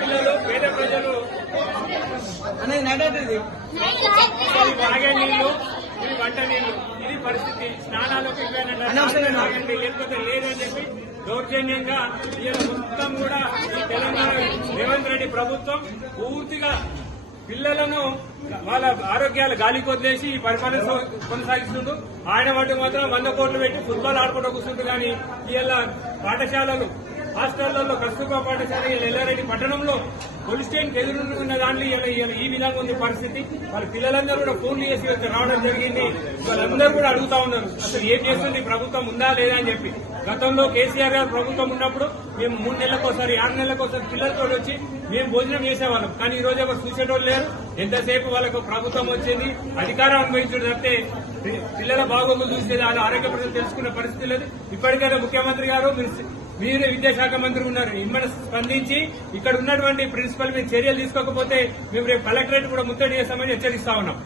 పిల్లలు పేద ప్రజలు తాగే నీళ్లు, ఇది వంట నీళ్లు, ఇది పరిస్థితి. స్నానాలకు తాగండి లేకపోతే లేదని చెప్పి దౌర్జన్యంగా ఇలా మొత్తం కూడా ఈ తెలంగాణ రేవంత్ రెడ్డి ప్రభుత్వం పూర్తిగా పిల్లలను వాళ్ళ ఆరోగ్యాలు గాలి కొద్దేసి ఈ పరిపాలన కొనసాగిస్తుంటూ ఆయన వాటి మాత్రం 100 కోట్లు పెట్టి ఫుట్బాల్ ఆడుకుంటూ కూర్చుంటూ కానీ ఇలా పాఠశాలలు హాస్టళ్లలో కస్తూర్బా పాఠశాల ఎల్లారెడ్డి పట్టణంలో పొలిస్టేషన్కి ఎదురున్న దాంట్లో ఈ విధంగా ఉంది పరిస్థితి. వాళ్ళ పిల్లలందరూ కూడా ఫోన్లు చేసి రావడం జరిగింది. వాళ్ళందరూ కూడా అడుగుతా ఉన్నారు అసలు ఏం చేస్తుంది ప్రభుత్వం ఉందా లేదా అని చెప్పి. గతంలో కేసీఆర్ గారు ప్రభుత్వం ఉన్నప్పుడు మేము 3 నెలలకోసారి 6 నెలలకోసారి పిల్లలతో వచ్చి మేము భోజనం చేసేవాళ్ళం. కానీ ఈ రోజు ఎవరు చూసేటోళ్ళు లేరు. ఎంతసేపు వాళ్ళకు ప్రభుత్వం వచ్చింది అధికారం అనుభవించడం తప్పితే పిల్లల బాగోగులు చూసేది వాళ్ళ ఆరోగ్య పరిస్థితి తెలుసుకునే పరిస్థితి లేదు. ఇప్పటికైనా ముఖ్యమంత్రి గారు మీరే విద్యాశాఖ మంత్రి ఉన్నారు, ఇమ్మడి స్పందించి ఇక్కడ ఉన్నటువంటి ప్రిన్సిపల్ మీద చర్యలు తీసుకోకపోతే మేము రేపు కలెక్టరేట్ కూడా ముట్టడి చేస్తామని హెచ్చరిస్తా ఉన్నాం.